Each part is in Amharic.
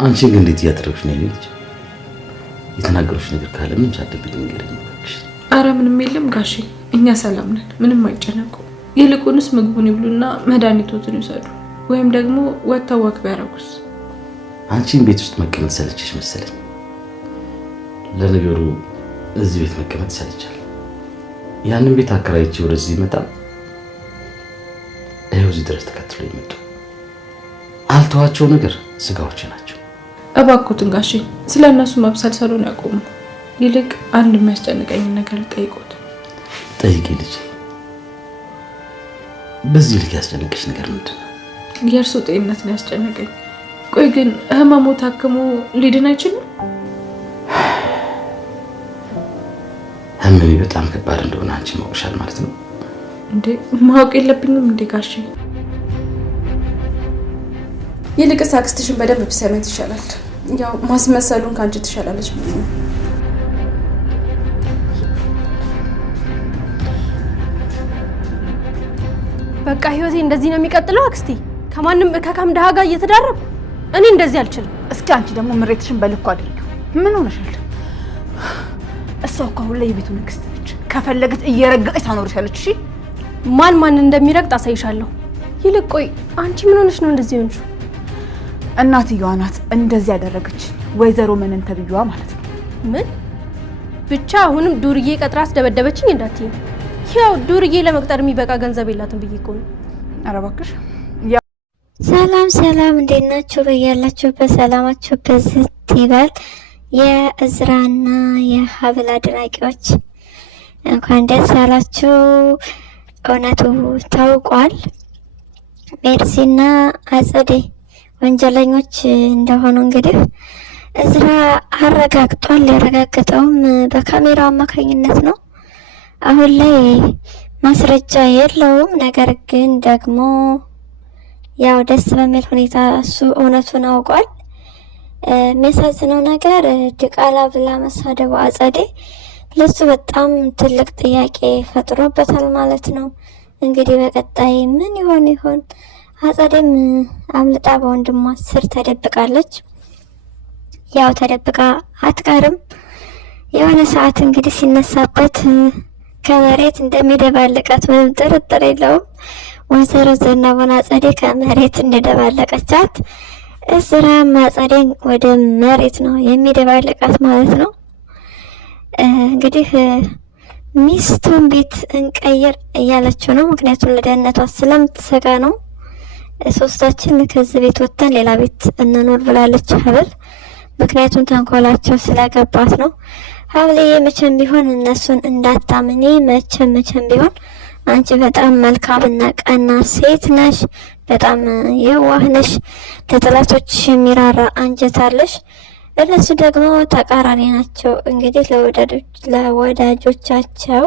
አንቺ ግን እንዴት እያደረግሽ ነው ልጅ? የተናገሩሽ ነገር ካለ ምን ሳደብኝ ንገረኝ እባክሽ። አረ ምንም የለም ጋሼ፣ እኛ ሰላም ነን፣ ምንም አይጨነቁ። ይልቁንስ ምግቡን ይብሉና መድኃኒቶትን ይውሰዱ፣ ወይም ደግሞ ወጥተው ወክ ቢያደርጉስ? አንቺን ቤት ውስጥ መቀመጥ ሰለችሽ መሰለኝ። ለነገሩ እዚህ ቤት መቀመጥ ሰለቻል። ያንን ቤት አከራይቼ ወደዚህ መጣ፣ ይኸው እዚህ ድረስ ተከትሎ ይመጡ። አልተዋቸው ነገር ስጋዎች ናቸው። እባክዎትን ጋሼ ስለ እነሱ ማብሰልሰሉን ያቆሙ። ይልቅ አንድ የሚያስጨንቀኝ ነገር ልጠይቅዎት። ጠይቂ ልጅ። በዚህ ልክ ያስጨነቀሽ ነገር ምንድን ነው? የእርሱ ጤንነት ነው ያስጨነቀኝ። ቆይ ግን ህመሙ ታክሞ ሊድን አይችልም? ህመሜ በጣም ከባድ እንደሆነ አንቺ ማውቅሻል ማለት ነው እንዴ? ማወቅ የለብኝም እንዴ ጋሼ? ይልቅስ አክስትሽን በደንብ ብትሰሚያት ይሻላል። ያው ማስመሰሉን ካንቺ ትሻላለች ማለት ነው። በቃ ህይወቴ እንደዚህ ነው የሚቀጥለው አክስቴ? ከማንም ከካም ደሃ ጋር እየተዳረኩ እኔ እንደዚህ አልችልም። እስኪ አንቺ ደግሞ ምሬትሽን በልኩ አድርጊው። ምን ሆነሻል? እሷ እኮ አሁን ላይ የቤቱ ንግስት ነች። ከፈለገች እየረገጠች ታኖርሻለች። እሺ ማን እንደሚረግጥ አሳይሻለሁ። ይልቅ ቆይ አንቺ ምን ሆነሽ ነው እንደዚህ ሆንሽ? እናትየዋ ናት እንደዚህ ያደረገች፣ ወይዘሮ ምንን ተብዩዋ ማለት ነው። ምን ብቻ አሁንም ዱርዬ ቀጥራ አስደበደበችኝ እንዳትዪ። ያው ዱርዬ ለመቅጠር የሚበቃ ገንዘብ የላትም ብዬ እኮ ነው። ኧረ እባክሽ። ሰላም ሰላም፣ እንዴት ናችሁ? በያላችሁበት ሰላማችሁ በዝት ይበል። የእዝራና የሀብል አድናቂዎች እንኳን ደስ አላችሁ። እውነቱ ታውቋል። ሜርሲና አጸዴ ወንጀለኞች እንደሆኑ እንግዲህ እዝራ አረጋግጧል። ያረጋገጠውም በካሜራው አማካኝነት ነው። አሁን ላይ ማስረጃ የለውም። ነገር ግን ደግሞ ያው ደስ በሚል ሁኔታ እሱ እውነቱን አውቋል። የሚያሳዝነው ነገር ድቃላ ብላ መሳደቡ አጸዴ ለሱ በጣም ትልቅ ጥያቄ ፈጥሮበታል ማለት ነው። እንግዲህ በቀጣይ ምን ይሆን? አጸዴም አምልጣ በወንድሟ ስር ተደብቃለች። ያው ተደብቃ አትቀርም። የሆነ ሰዓት እንግዲህ ሲነሳበት ከመሬት እንደሚደባልቃት ምንም ጥርጥር የለውም። ወይዘሮ ዝናብን አጸዴ ከመሬት እንደደባለቀቻት እዝራም አጸዴን ወደ መሬት ነው የሚደባልቃት ማለት ነው። እንግዲህ ሚስቱን ቤት እንቀይር እያለችው ነው። ምክንያቱም ለደህንነቷ ስለምትሰጋ ነው። ሶስታችን ከዚህ ቤት ወጥተን ሌላ ቤት እንኖር ብላለች ሀብል። ምክንያቱም ተንኮላቸው ስለገባት ነው። ሀብልዬ መቼም ቢሆን እነሱን እንዳታምኚ፣ መቼም ቢሆን አንቺ በጣም መልካምና ቀና ሴት ነሽ፣ በጣም የዋህ ነሽ፣ ለጠላቶች የሚራራ አንጀት አለሽ። እነሱ ደግሞ ተቃራኒ ናቸው። እንግዲህ ለወዳጆቻቸው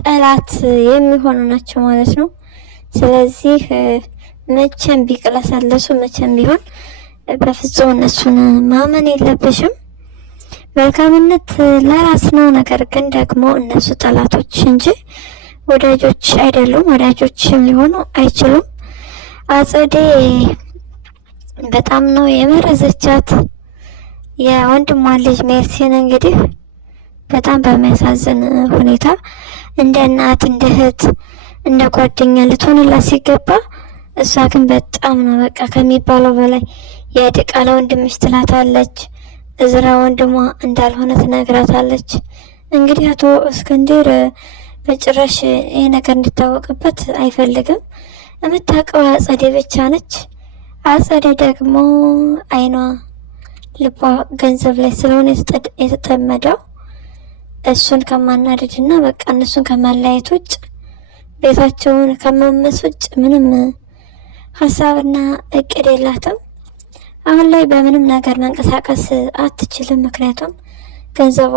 ጠላት የሚሆኑ ናቸው ማለት ነው። ስለዚህ መቼም ቢቅለሰለሱ መቼም ቢሆን በፍጹም እነሱን ማመን የለብሽም። መልካምነት ለራስ ነው። ነገር ግን ደግሞ እነሱ ጠላቶች እንጂ ወዳጆች አይደሉም። ወዳጆችም ሊሆኑ አይችሉም። አጸዴ በጣም ነው የመረዘቻት የወንድሟ ልጅ ሜርሲን። እንግዲህ በጣም በሚያሳዝን ሁኔታ እንደ እናት፣ እንደ እህት፣ እንደ ጓደኛ ልትሆንላት ሲገባ እሷ ግን በጣም ነው በቃ ከሚባለው በላይ የድቃላ ወንድምሽ ትላታለች። እዝራ ወንድሟ እንዳልሆነ ትነግራታለች። እንግዲህ አቶ እስክንድር በጭራሽ ይሄ ነገር እንዲታወቅበት አይፈልግም። የምታውቀው አጸዴ ብቻ ነች። አጸዴ ደግሞ አይኗ ልቧ ገንዘብ ላይ ስለሆነ የተጠመደው እሱን ከማናደድና በቃ እነሱን ከማለያየት ውጭ ቤታቸውን ከማመስ ውጭ ምንም ሀሳብና እቅድ የላትም። አሁን ላይ በምንም ነገር መንቀሳቀስ አትችልም። ምክንያቱም ገንዘቧ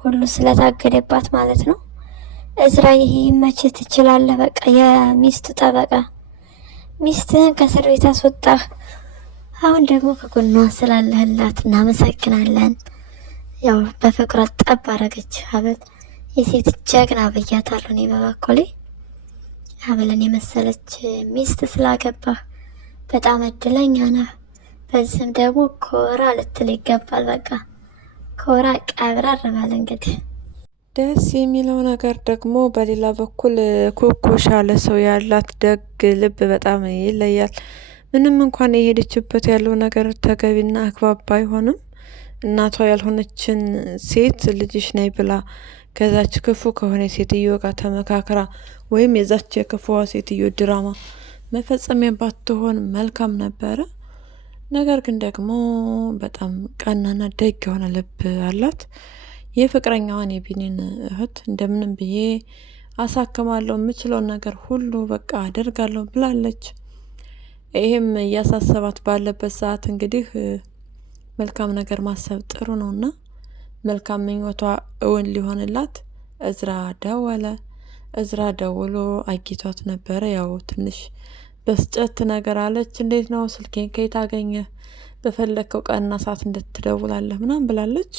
ሁሉ ስለታገደባት ማለት ነው። እዝራ ይሄ መቼ ትችላለህ? በቃ የሚስት ጠበቃ ሚስትህን ከእስር ቤት አስወጣህ። አሁን ደግሞ ከጎኗ ስላለህላት እናመሰግናለን። ያው በፍቅሯ ጠብ አረገች ሀብል። የሴት ጀግና ብያታለሁ እኔ በበኩሌ። ሀብልን የመሰለች ሚስት ስላገባህ በጣም እድለኛ ነህ። በዚህም ደግሞ ኮራ ልትል ይገባል። በቃ ኮራ ቀብረር በል እንግዲህ። ደስ የሚለው ነገር ደግሞ በሌላ በኩል ኮኮሽ ያለ ሰው ያላት ደግ ልብ በጣም ይለያል። ምንም እንኳን የሄደችበት ያለው ነገር ተገቢና አግባብ ባይሆንም እናቷ ያልሆነችን ሴት ልጅሽ ነይ ብላ ከዛች ክፉ ከሆነ ሴትዮ ጋር ተመካከራ ወይም የዛች የክፉዋ ሴትዮ ድራማ መፈጸሚያ ባትሆን መልካም ነበረ። ነገር ግን ደግሞ በጣም ቀናና ደግ የሆነ ልብ አላት። የፍቅረኛዋን የቢኒን እህት እንደምንም ብዬ አሳክማለሁ፣ የምችለውን ነገር ሁሉ በቃ አደርጋለሁ ብላለች። ይሄም እያሳሰባት ባለበት ሰዓት እንግዲህ መልካም ነገር ማሰብ ጥሩ ነውና መልካም ምኞቷ እውን ሊሆንላት እዝራ ደወለ። እዝራ ደውሎ አግኝቷት ነበረ። ያው ትንሽ በስጨት ነገር አለች። እንዴት ነው ስልኬን ከየት አገኘ? በፈለከው ቀንና ሰዓት እንድትደውላለህ ምናምን ብላለች።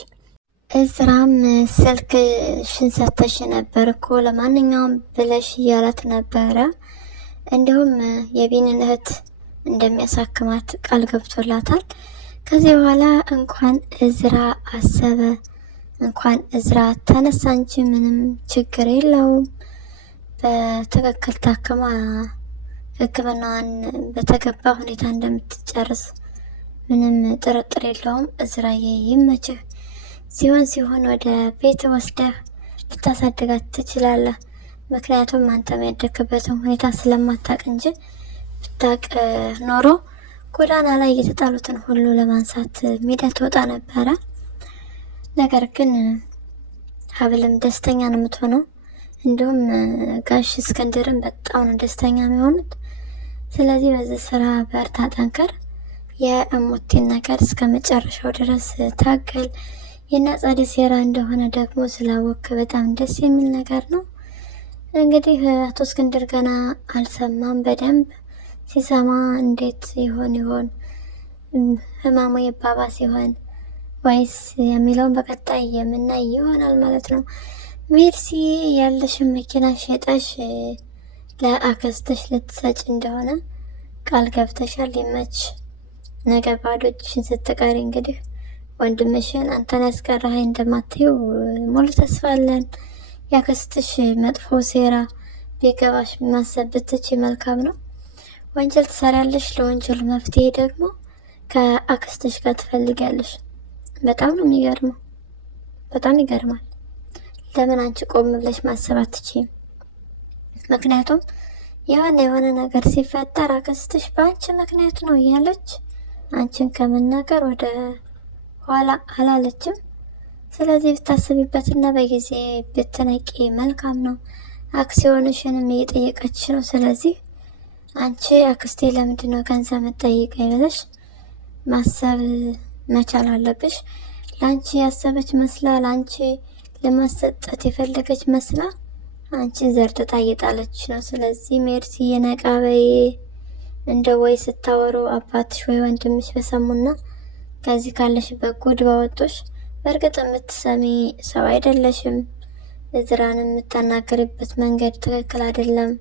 እዝራም ስልክሽን ሰተሽ ነበር እኮ ለማንኛውም ብለሽ እያላት ነበረ። እንዲሁም የቢኒን እህት እንደሚያሳክማት ቃል ገብቶላታል። ከዚህ በኋላ እንኳን እዝራ አሰበ እንኳን እዝራ ተነሳ እንጂ ምንም ችግር የለውም። በትክክል ታክማ ሕክምናዋን በተገባ ሁኔታ እንደምትጨርስ ምንም ጥርጥር የለውም። እዝራዬ ይመችህ። ሲሆን ወደ ቤት ወስደህ ልታሳድጋት ትችላለህ። ምክንያቱም አንተም ያደግበትን ሁኔታ ስለማታቅ እንጂ ብታቅ ኖሮ ጎዳና ላይ የተጣሉትን ሁሉ ለማንሳት ሜዳ ትወጣ ነበረ። ነገር ግን ሀብልም ደስተኛ ነው የምትሆነው። እንዲሁም ጋሽ እስክንድርም በጣም ነው ደስተኛ የሚሆኑት። ስለዚህ በዚህ ስራ በርታ፣ ጠንከር። የእሙቲን ነገር እስከ መጨረሻው ድረስ ታገል። የናጸዴ ሴራ እንደሆነ ደግሞ ስላወቅ በጣም ደስ የሚል ነገር ነው። እንግዲህ አቶ እስክንድር ገና አልሰማም። በደንብ ሲሰማ እንዴት ይሆን ህማሙ ይባባስ ይሆን ወይስ የሚለውን በቀጣይ የምናይ ይሆናል ማለት ነው። ሜርሲ ያለሽን መኪና ሸጠሽ ለአክስትሽ ልትሰጭ እንደሆነ ቃል ገብተሻል። ይመች። ነገ ባዶ እጅሽን ስትቀሪ እንግዲህ ወንድምሽን አንተን ያስቀረኸኝ እንደማትይው ሙሉ ተስፋ አለን። ያክስትሽ መጥፎ ሴራ ቢገባሽ ማሰብ ብትችይ መልካም ነው። ወንጀል ትሰሪያለሽ፣ ለወንጀሉ መፍትሄ ደግሞ ከአክስትሽ ጋር ትፈልጊያለሽ። በጣም ነው የሚገርመው፣ በጣም ይገርማል። ለምን አንቺ ቆም ብለሽ ማሰብ አትችይም? ምክንያቱም የሆነ ነገር ሲፈጠር አክስትሽ በአንቺ ምክንያት ነው እያለች አንቺን ከመናገር ወደ ኋላ አላለችም። ስለዚህ ብታስቢበትና በጊዜ ብትነቂ መልካም ነው። አክሲዮንሽንም እየጠየቀች ነው። ስለዚህ አንቺ አክስቴ ለምንድን ነው ገንዘብ መጠየቀኝ ብለሽ ማሰብ መቻል አለብሽ። ለአንቺ ያሰበች መስላ ለአንቺ ለማሰጠት የፈለገች መስላ አንቺ ዘርጥጣ እየጣለች ነው። ስለዚህ ሜርሲ የነቃ በይ። እንደ ወይ ስታወሩ አባትሽ ወይ ወንድምሽ በሰሙና ከዚህ ካለሽበት ጉድ ባወጡሽ። በእርግጥ የምትሰሚ ሰው አይደለሽም። እዝራን የምታናገሪበት መንገድ ትክክል አይደለም።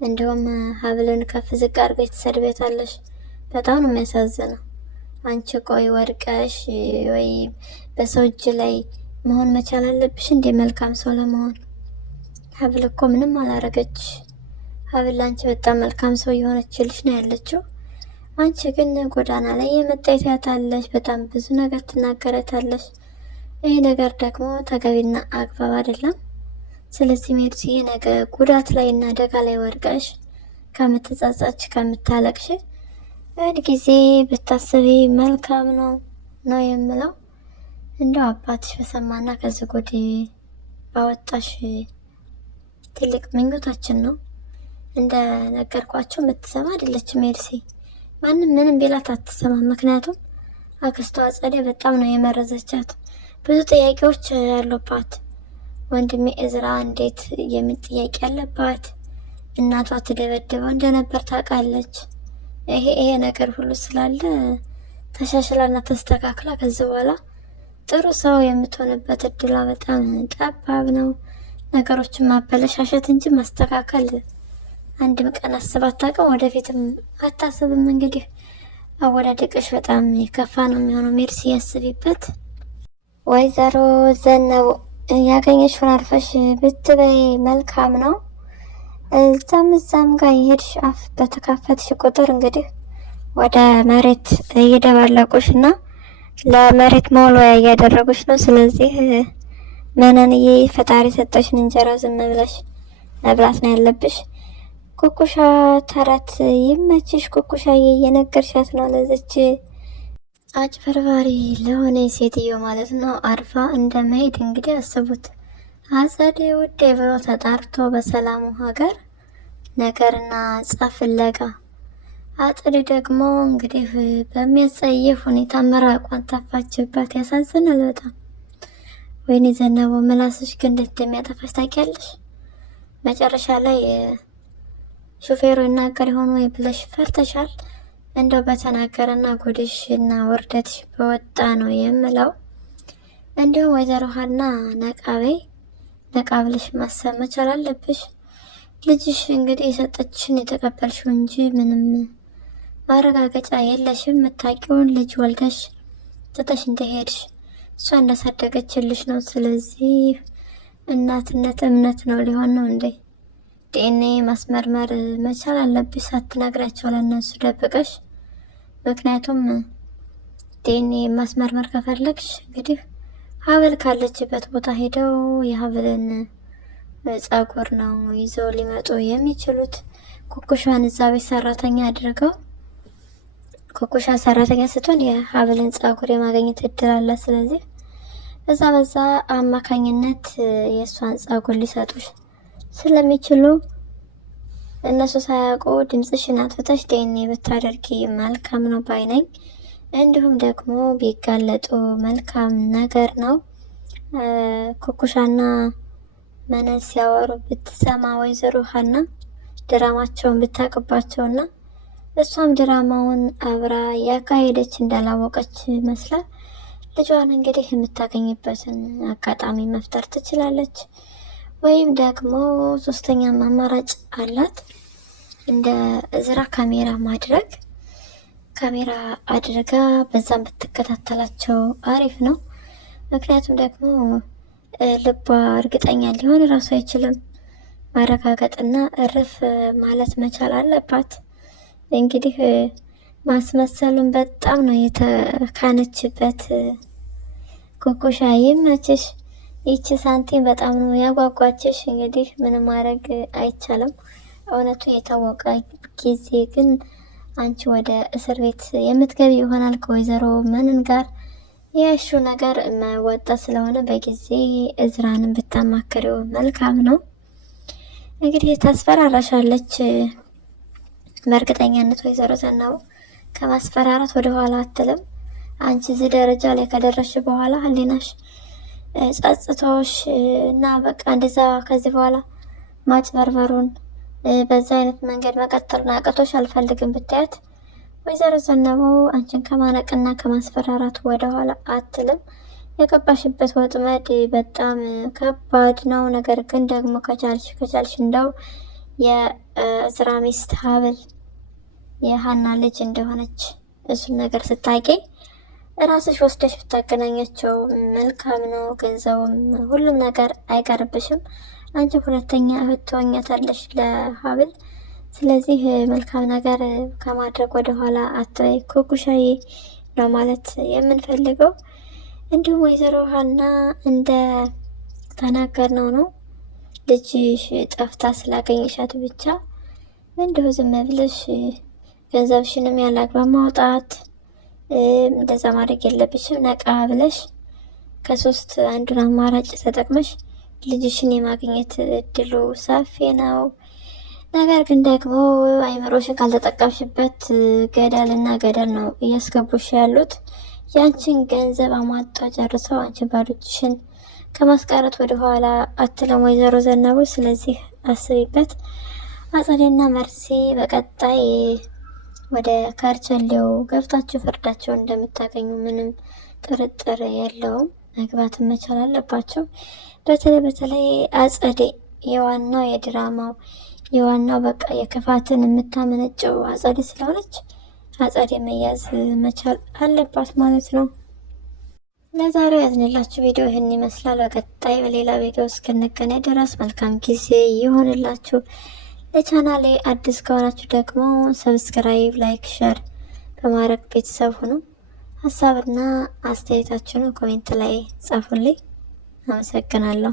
እንዲሁም ሀብልን ከፍ ዝቅ አድርገሽ ትሰድቤታለሽ። በጣም ነው የሚያሳዝነው። አንቺ ቆይ ወድቀሽ ወይ በሰው እጅ ላይ መሆን መቻል አለብሽ እንዴ መልካም ሰው ለመሆን? ሀብል እኮ ምንም አላረገች። ሀብል አንቺ በጣም መልካም ሰው የሆነችልሽ ነው ያለችው። አንቺ ግን ጎዳና ላይ የመጣይ ታያታለሽ። በጣም ብዙ ነገር ትናገረታለሽ። ይሄ ነገር ደግሞ ተገቢና አግባብ አይደለም። ስለዚህ ሜርሲ ይሄ ነገር ጉዳት ላይ እና አደጋ ላይ ወድቀሽ ከምትጸጸች ከምታለቅሽ አንድ ጊዜ ብታስቢ መልካም ነው የምለው። እንደው አባትሽ በሰማና ከዚህ ጉድ ባወጣሽ ትልቅ ምኞታችን ነው። እንደ ነገርኳቸው የምትሰማ አይደለችም ሜርሲ። ማንም ምንም ቢላት አትሰማም። ምክንያቱም አክስቷ አጸዴ በጣም ነው የመረዘቻት። ብዙ ጥያቄዎች ያሉባት። ወንድሜ እዝራ እንዴት የሚል ጥያቄ ያለባት። እናቷ ትደበድበው እንደነበር ታውቃለች። ይሄ ነገር ሁሉ ስላለ ተሻሽላና ተስተካክላ ከዚህ በኋላ ጥሩ ሰው የምትሆንበት እድሏ በጣም ጠባብ ነው። ነገሮችን ማበለሻሸት እንጂ ማስተካከል አንድም ቀን አስባ አታውቅም፣ ወደፊትም አታስብም። እንግዲህ አወዳደቅሽ በጣም የከፋ ነው የሚሆነው። ሜርሲ ያስቢበት። ወይዘሮ ዘነቡ ያገኘሽውን አርፈሽ ብትበይ መልካም ነው። እዛም ጋር የሄድሽ አፍ በተካፈትሽ ቁጥር እንግዲህ ወደ መሬት እየደባለቁሽ እና ለመሬት መወልወያ እያደረጉሽ ነው። ስለዚህ መነንዬ ፈጣሪ ሰጠሽን እንጀራ ዝም ብለሽ መብላት ነው ያለብሽ። ኩኩሻ ተረት ይመችሽ። ኩኩሻዬ እየነገርሻት ነው ለዚች አጭበርባሪ ለሆነ ሴትዮ ማለት ነው አርፋ እንደመሄድ። እንግዲህ አስቡት። አጸዴ ውዴ ብሎ ተጣርቶ በሰላሙ ሀገር ነገርና ጸብ ፍለጋ፣ አጸዴ ደግሞ እንግዲህ በሚያጸየፍ ሁኔታ ምራቋን ተፋችበት። ያሳዝናል በጣም። ወይኔ ዘነቡ ምላስሽ ግን እንዴት እንደሚያጠፋሽ ታውቂያለሽ? መጨረሻ ላይ ሹፌሩ ይናገር ይሆን ወይ ብለሽ ፈርተሻል። እንደው በተናገረና ጉድሽ እና ውርደትሽ በወጣ ነው የምለው። እንዲሁም ወይዘሮ ሀና ነቃ ብለሽ ማሰብ መቻል አለብሽ። ልጅሽ እንግዲህ የሰጠችሽን የተቀበልሽው እንጂ ምንም ማረጋገጫ የለሽም። የምታውቂውን ልጅ ወልደሽ ትተሽ እንደሄድሽ እሷ እንዳሳደገችልሽ ነው። ስለዚህ እናትነት እምነት ነው ሊሆን ነው እንዴ? ዲኤንኤ ማስመርመር መቻል አለብሽ ሳትነግራቸው ለእነሱ ደብቀሽ። ምክንያቱም ዲኤንኤ ማስመርመር ከፈለግሽ እንግዲህ ሀብል ካለችበት ቦታ ሄደው የሀብልን ጸጉር ነው ይዘው ሊመጡ የሚችሉት። ኩኩሻን እዛ ቤት ሰራተኛ አድርገው፣ ኩኩሻ ሰራተኛ ስትሆን የሀብልን ጸጉር የማግኘት እድል አለ። ስለዚህ በዛ አማካኝነት የእሷን ጸጉር ሊሰጡሽ ስለሚችሉ እነሱ ሳያውቁ ድምፅሽን አጥፍተሽ ዲኤንኤ ብታደርጊ መልካም ነው ባይነኝ። እንዲሁም ደግሞ ቢጋለጡ መልካም ነገር ነው። ኩኩሻና መነን ሲያወሩ ብትሰማ ወይዘሮ ሀና ድራማቸውን ብታቅባቸውና እሷም ድራማውን አብራ ያካሄደች እንዳላወቀች መስላ ልጇን እንግዲህ የምታገኝበትን አጋጣሚ መፍጠር ትችላለች። ወይም ደግሞ ሶስተኛ አማራጭ አላት። እንደ እዝራ ካሜራ አድርጋ በዛም ብትከታተላቸው አሪፍ ነው። ምክንያቱም ደግሞ ልቧ እርግጠኛ ሊሆን እራሱ አይችልም። ማረጋገጥና እርፍ ማለት መቻል አለባት። እንግዲህ ማስመሰሉን በጣም ነው የተካነችበት። ኩኩሻ ይመችሽ። ይቺ ሳንቲም በጣም ነው ያጓጓችሽ። እንግዲህ ምንም ማድረግ አይቻልም። እውነቱ የታወቀ ጊዜ ግን አንቺ ወደ እስር ቤት የምትገቢ ይሆናል። ከወይዘሮ መነን ጋር የያሹ ነገር የማያዋጣ ስለሆነ በጊዜ እዝራንን ብታማክሪው መልካም ነው። እንግዲህ ታስፈራራሻለች በእርግጠኛነት ወይዘሮ ዘነቡ ከማስፈራራት ወደ ኋላ አትልም። አንቺ እዚህ ደረጃ ላይ ከደረስሽ በኋላ ህሊናሽ ጸጽቶሽ እና በቃ እንደዛ ከዚህ በኋላ ማጭበርበሩን በዛ አይነት መንገድ መቀጠሉን አቅቶሽ አልፈልግም ብታያት ወይዘሮ ዘነቡ አንቺን ከማነቅና ከማስፈራራት ወደ ኋላ አትልም። የገባሽበት ወጥመድ በጣም ከባድ ነው። ነገር ግን ደግሞ ከቻልሽ እንደው የእዝራ ሚስት ሀብል የሀና ልጅ እንደሆነች እሱን ነገር ስታቂ ራስሽ ወስደሽ ብታገናኛቸው መልካም ነው። ገንዘቡም ሁሉም ነገር አይቀርብሽም። አንቺ ሁለተኛ እህት ትሆኛታለሽ ለሀብል። ስለዚህ መልካም ነገር ከማድረግ ወደ ኋላ አትበይ ኩኩሻዬ ነው ማለት የምንፈልገው። እንዲሁም ወይዘሮ ሀና እንደ ተናገርነው ነው ልጅሽ ጠፍታ ስላገኘሻት ብቻ እንዲሁ ዝም ብለሽ ገንዘብሽንም ያላግባብ ማውጣት እንደዛ ማድረግ የለብሽም። ነቃ ብለሽ ከሶስት አንዱን አማራጭ ተጠቅመሽ ልጅሽን የማግኘት እድሉ ሰፊ ነው። ነገር ግን ደግሞ አይምሮሽን ካልተጠቀምሽበት ገደልና ገደል ነው እያስገቡሽ ያሉት። ያንቺን ገንዘብ አሟጧ ጨርሰው አንቺን ባዶ እጅሽን ከማስቀረት ወደ ኋላ አትለም ወይዘሮ ዘነቡ። ስለዚህ አስቢበት። አጸዴና መርሲ በቀጣይ ወደ ከርቸሌው ገብታችሁ ፍርዳቸውን እንደምታገኙ ምንም ጥርጥር የለውም። መግባት መቻል አለባቸው። በተለይ አጸዴ የዋናው የድራማው የዋናው በቃ የክፋትን የምታመነጨው አጸዴ ስለሆነች አጸድ መያዝ መቻል አለባት ማለት ነው። ለዛሬው ያዝንላችሁ ቪዲዮ ይህን ይመስላል። በቀጣይ በሌላ ቪዲዮ እስክንገናኝ ድረስ መልካም ጊዜ ይሆንላችሁ። ለቻናሌ አዲስ ከሆናችሁ ደግሞ ሰብስክራይብ፣ ላይክ፣ ሸር በማድረግ ቤተሰብ ሁኑ። ሀሳብና አስተያየታችሁን ኮሜንት ላይ ጻፉልኝ። አመሰግናለሁ።